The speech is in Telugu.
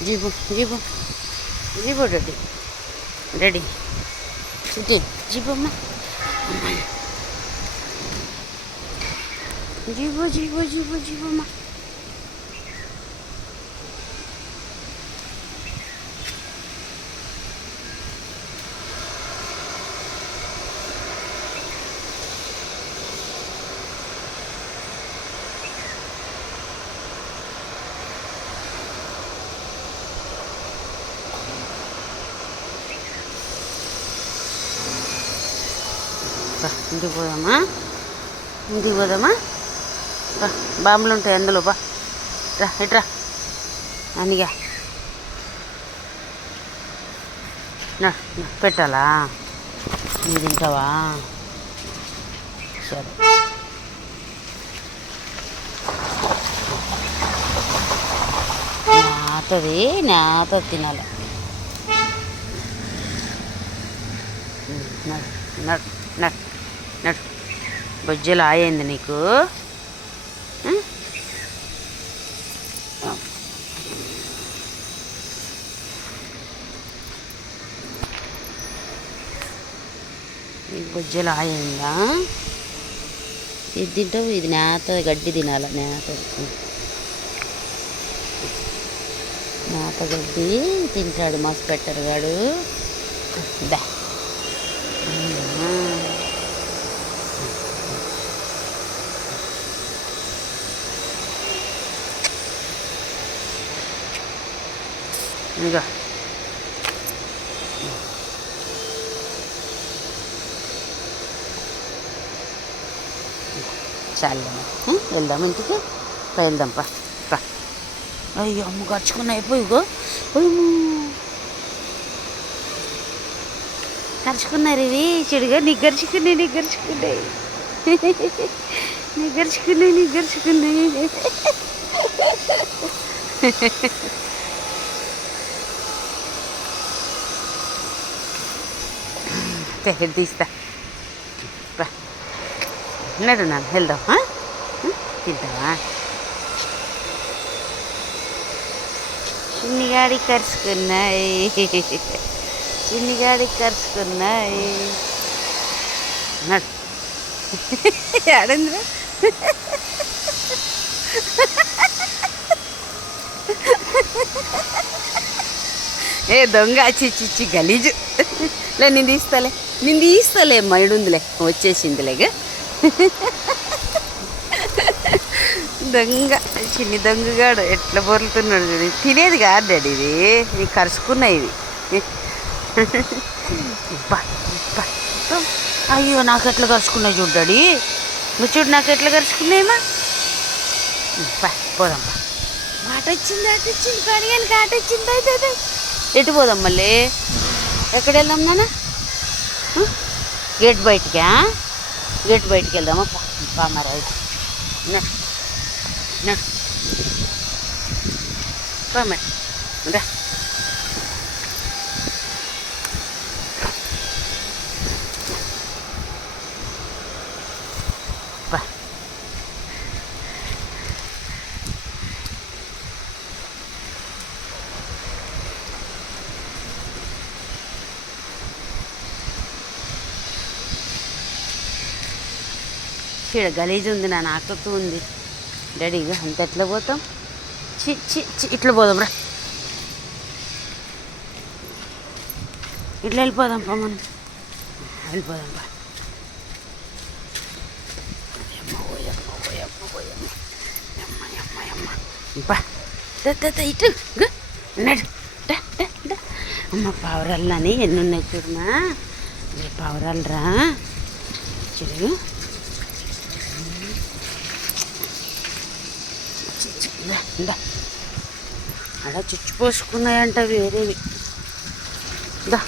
జీబు జీబు జీబు రెడీ రెడీ సిటీ జీబమ్మ జీబు జీబు జీబు జీబమ్మ ఇంటికి పోదామా ఇంటికి పోదామా బాంబులు ఉంటాయి అందులో బా రా ఇట్రా అనిగా పెట్టాలా నువ్వు తింటావా సరే నాతది తినాలి నడు నడు నడు బొజ్జలు ఆయింది నీకు నీకు బొజ్జలు ఆయిందా ఇది తింటావు ఇది నేత గడ్డి తినాలి నేత గడ్డి తింటాడు మస్తు పెట్టరు గాడు దా ఇంకా చాలేమ్మా వెళ్దాం ఇంటికి వెళ్దాం పా అయ్యో అమ్మ ఖర్చుకున్న అయిపోయిగో ఖర్చుకున్నారు ఇవి చెడుగా నిగ్గర్చుకున్నాయి తీస్తా నడు నాన్న వెళ్దాం తింటావా చిన్నిగాడి కరుచుకున్నాయి నడు ఆడంద్రా ఏ దొంగ చిచ్చి గలీజు లే నేను తీస్తాలే మైడుందిలే వచ్చేసిందిలేగా దొంగ చిన్ని దొంగగాడు ఎట్లా బొరులుతున్నాడు చూడు తినేది కాదు డాడీ ఇది నీకు కరుచుకున్నాయి ఇవి అయ్యో నాకు ఎట్లా కరుచుకున్నాయి చూడు డాడీ నువ్వు చూడు నాకు ఎట్లా కరుచుకున్నాయేమా పోదాం ఆట వచ్చింది పడిగానికి ఆట వచ్చింది అయితే ఎటు పోదాం మళ్ళీ ఎక్కడ వెళ్దాం నాన్న గేట్ బయటికి వెళ్దామా పామరా పామర్ రా చీడ గలీజు ఉంది నా ఆకలితో ఉంది డాడీగా అంత ఎట్లా పోతాం ఇట్లా పోదాం రా ఇట్లా వెళ్ళిపోదాం పా మనం వెళ్ళిపోదాం పా ఇటు నడు అమ్మ పావురాలని ఎన్ని ఉన్నాయి చూడమా పావురాలు రా చూడు అలా చుచ్చు పోసుకున్నాయంట వేరేవి దా